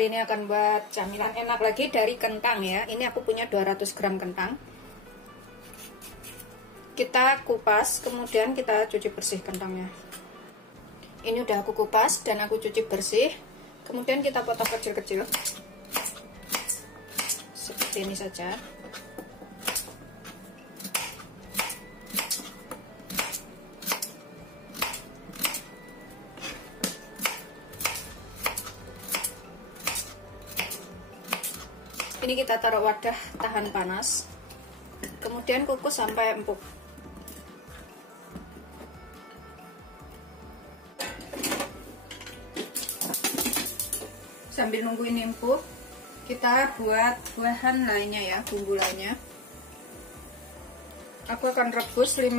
hari ini akan buat camilan enak lagi dari kentang ya. Ini aku punya 200 gram kentang. Kita kupas, kemudian kita cuci bersih kentangnya. Ini udah aku kupas dan aku cuci bersih. Kemudian kita potong kecil-kecil. Seperti ini saja. Ini kita taruh wadah tahan panas, kemudian kukus sampai empuk. Sambil nunggu ini empuk, kita buat bahan lainnya ya, bumbu lainnya. Aku akan rebus 500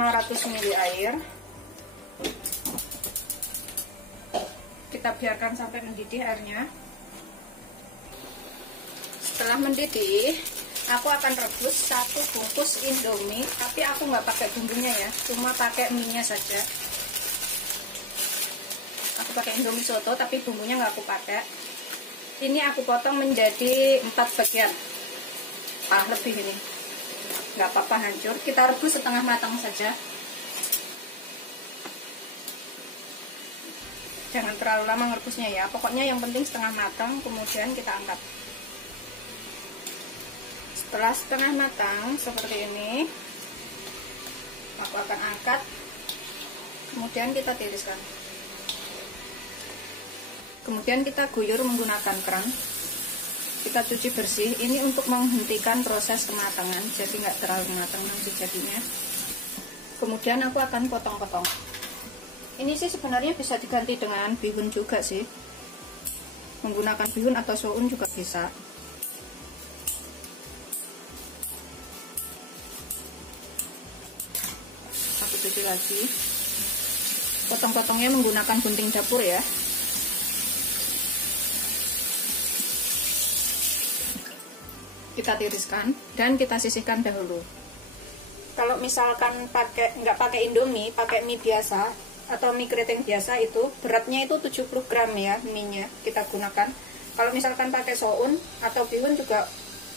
ml air. Kita biarkan sampai mendidih airnya. Setelah mendidih, aku akan rebus 1 bungkus Indomie, tapi aku nggak pakai bumbunya ya, cuma pakai mie-nya saja. Aku pakai Indomie soto, tapi bumbunya nggak aku pakai. Ini aku potong menjadi 4 bagian, lebih ini, nggak apa-apa hancur. Kita rebus setengah matang saja, jangan terlalu lama ngerebusnya ya. Pokoknya yang penting setengah matang, kemudian kita angkat. Setelah setengah matang seperti ini, aku akan angkat, kemudian kita tiriskan. Kemudian kita guyur menggunakan keran. Kita cuci bersih. Ini untuk menghentikan proses kematangan, jadi nggak terlalu matang nanti jadinya. Kemudian aku akan potong-potong. Ini sih sebenarnya bisa diganti dengan bihun juga sih. Menggunakan bihun atau soun juga bisa. Cuci lagi. Potong-potongnya menggunakan gunting dapur ya. Kita tiriskan dan kita sisihkan dahulu. Kalau misalkan nggak pakai Indomie, pakai mie biasa atau mie keriting biasa, itu beratnya itu 70 gram ya mie-nya kita gunakan. Kalau misalkan pakai soun atau bihun juga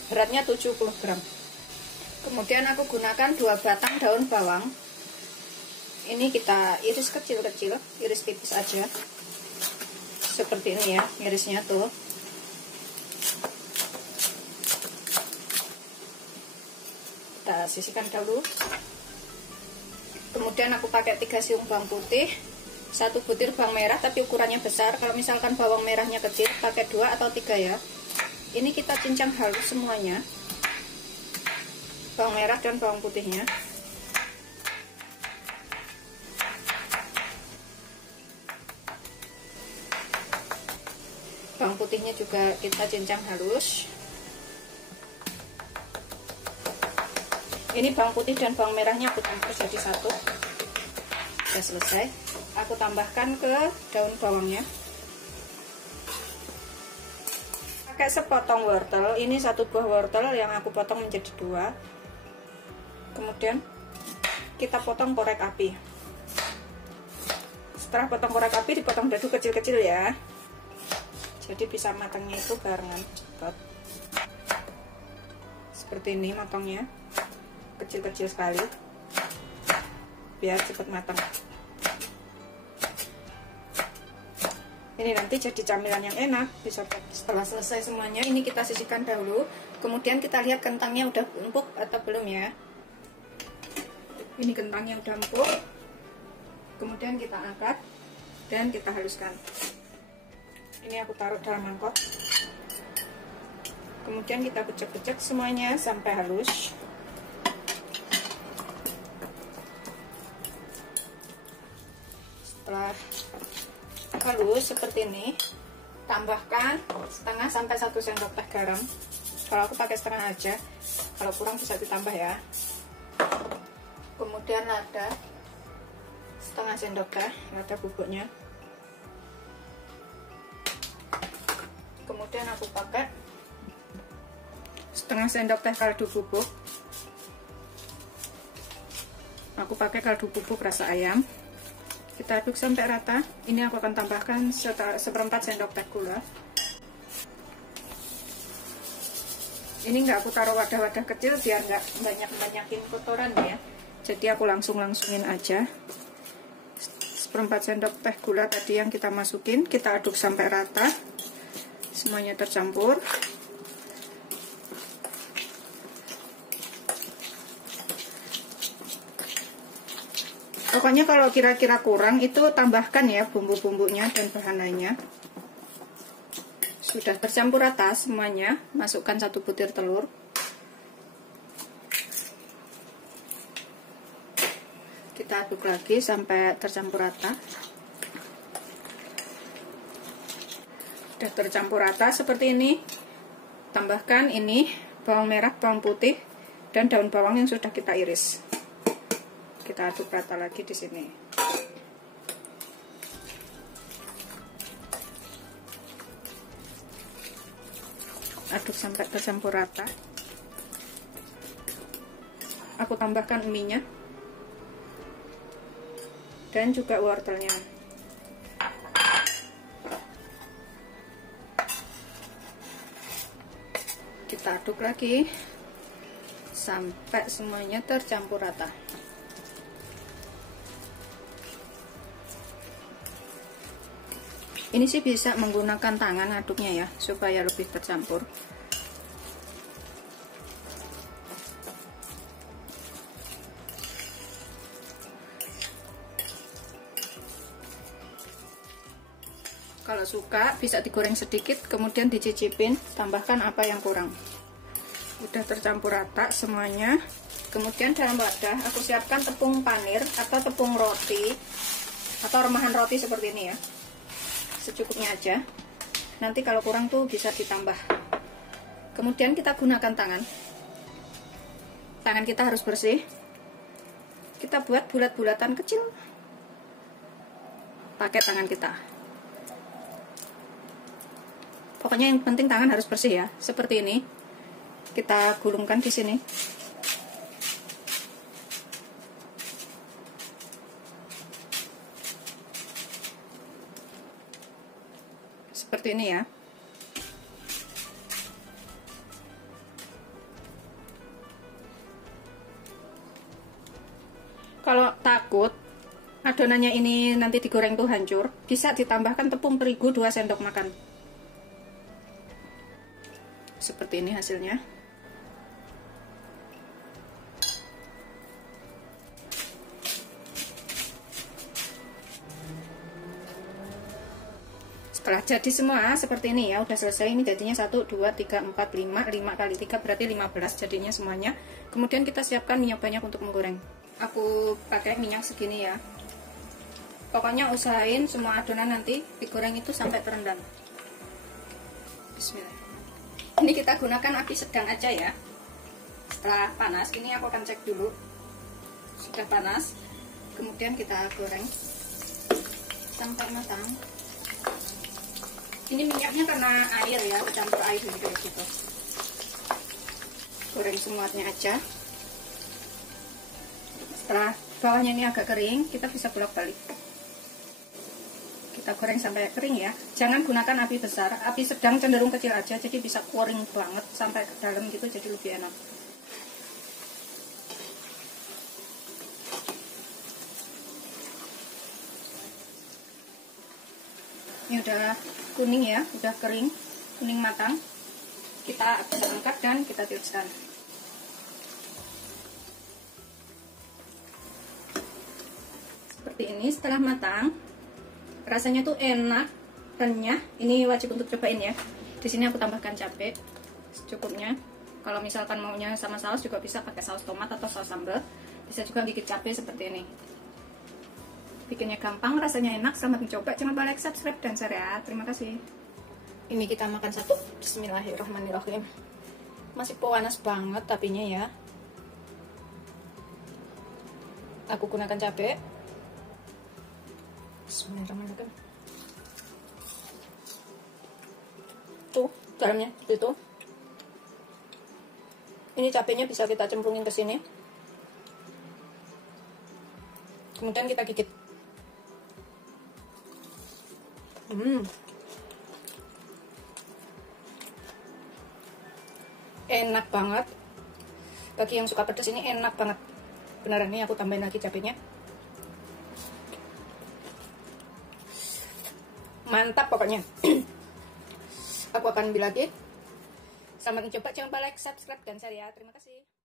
beratnya 70 gram. Kemudian aku gunakan 2 batang daun bawang. Ini kita iris kecil-kecil, iris tipis aja. Seperti ini ya, irisnya tuh. Kita sisihkan dulu. Kemudian aku pakai 3 siung bawang putih, 1 butir bawang merah tapi ukurannya besar. Kalau misalkan bawang merahnya kecil, pakai 2 atau 3 ya. Ini kita cincang halus semuanya, bawang merah dan bawang putihnya. Bawang putihnya juga kita cincang halus. Ini bawang putih dan bawang merahnya aku campur jadi satu. Sudah selesai. Aku tambahkan ke daun bawangnya. Pakai sepotong wortel. Ini 1 buah wortel yang aku potong menjadi 2. Kemudian kita potong korek api. Setelah potong korek api, dipotong dadu kecil-kecil ya. Jadi bisa matangnya itu barengan cepat. Seperti ini matangnya, kecil-kecil sekali, biar cepat matang. Ini nanti jadi camilan yang enak. Setelah selesai semuanya, ini kita sisihkan dahulu. Kemudian kita lihat kentangnya udah empuk atau belum ya. Ini kentangnya udah empuk. Kemudian kita angkat dan kita haluskan. Ini aku taruh dalam mangkok. Kemudian kita becek-becek semuanya sampai halus. Setelah halus seperti ini, tambahkan setengah sampai 1 sendok teh garam. Kalau aku pakai setengah aja, kalau kurang bisa ditambah ya. Kemudian lada, setengah sendok teh, lada bubuknya. Kemudian aku pakai setengah sendok teh kaldu bubuk. Aku pakai kaldu bubuk rasa ayam. Kita aduk sampai rata. Ini aku akan tambahkan 1/4 sendok teh gula. Ini nggak aku taruh wadah-wadah kecil biar nggak banyakin kotoran ya. Jadi aku langsungin aja. 1/4 sendok teh gula tadi yang kita masukin, kita aduk sampai rata, semuanya tercampur. Pokoknya kalau kira-kira kurang itu tambahkan ya bumbu-bumbunya dan bahan lainnya. Sudah tercampur rata semuanya, masukkan 1 butir telur. Kita aduk lagi sampai tercampur rata. Sudah tercampur rata seperti ini. Tambahkan ini bawang merah, bawang putih, dan daun bawang yang sudah kita iris. Kita aduk rata lagi di sini. Aduk sampai tercampur rata. Aku tambahkan minya dan juga wortelnya. Kita aduk lagi sampai semuanya tercampur rata. Ini sih bisa menggunakan tangan aduknya ya, supaya lebih tercampur. Kalau suka bisa digoreng sedikit, kemudian dicicipin, tambahkan apa yang kurang. Udah tercampur rata semuanya. Kemudian dalam wadah aku siapkan tepung panir atau tepung roti atau remahan roti seperti ini ya. Secukupnya aja. Nanti kalau kurang tuh bisa ditambah. Kemudian kita gunakan tangan. Tangan kita harus bersih. Kita buat bulat-bulatan kecil pakai tangan kita. Pokoknya yang penting tangan harus bersih ya. Seperti ini. Kita gulungkan di sini. Seperti ini ya. Kalau takut adonannya ini nanti digoreng tuh hancur, bisa ditambahkan tepung terigu 2 sendok makan. Seperti ini hasilnya. Setelah jadi semua seperti ini ya, udah selesai. Ini jadinya 1, 2, 3, 4, 5 kali 3 berarti 15 jadinya semuanya. Kemudian kita siapkan minyak banyak untuk menggoreng. Aku pakai minyak segini ya. Pokoknya usahain semua adonan nanti digoreng itu sampai terendam. Bismillah. Ini kita gunakan api sedang aja ya. Setelah panas, ini aku akan cek dulu. Sudah panas. Kemudian kita goreng sampai matang. Ini minyaknya karena air ya, campur air gitu. Goreng semuanya aja. Setelah bawahnya ini agak kering, kita bisa bolak-balik. Kita goreng sampai kering ya. Jangan gunakan api besar, api sedang cenderung kecil aja, jadi bisa kering banget sampai ke dalam gitu, jadi lebih enak. Ini udah kuning ya, udah kering, kuning matang. Kita bisa angkat dan kita tiriskan. Seperti ini setelah matang, rasanya tuh enak, renyah. Ini wajib untuk cobain ya. Di sini aku tambahkan cabai secukupnya. Kalau misalkan maunya sama saus juga bisa pakai saus tomat atau saus sambal. Bisa juga gigit cabai seperti ini. Bikinnya gampang, rasanya enak. Selamat mencoba. Jangan lupa like, subscribe, dan share ya. Terima kasih. Ini kita makan satu. Bismillahirrahmanirrahim. Masih panas banget tapinya ya. Aku gunakan cabai. Bismillahirrahmanirrahim. Tuh, dalamnya itu. Ini cabenya bisa kita cemplungin ke sini. Kemudian kita gigit. enak banget. Bagi yang suka pedas ini enak banget. Beneran, nih aku tambahin lagi cabenya. Mantap pokoknya. Aku akan ambil lagi. Selamat mencoba, jangan lupa like, subscribe, dan share ya. Terima kasih.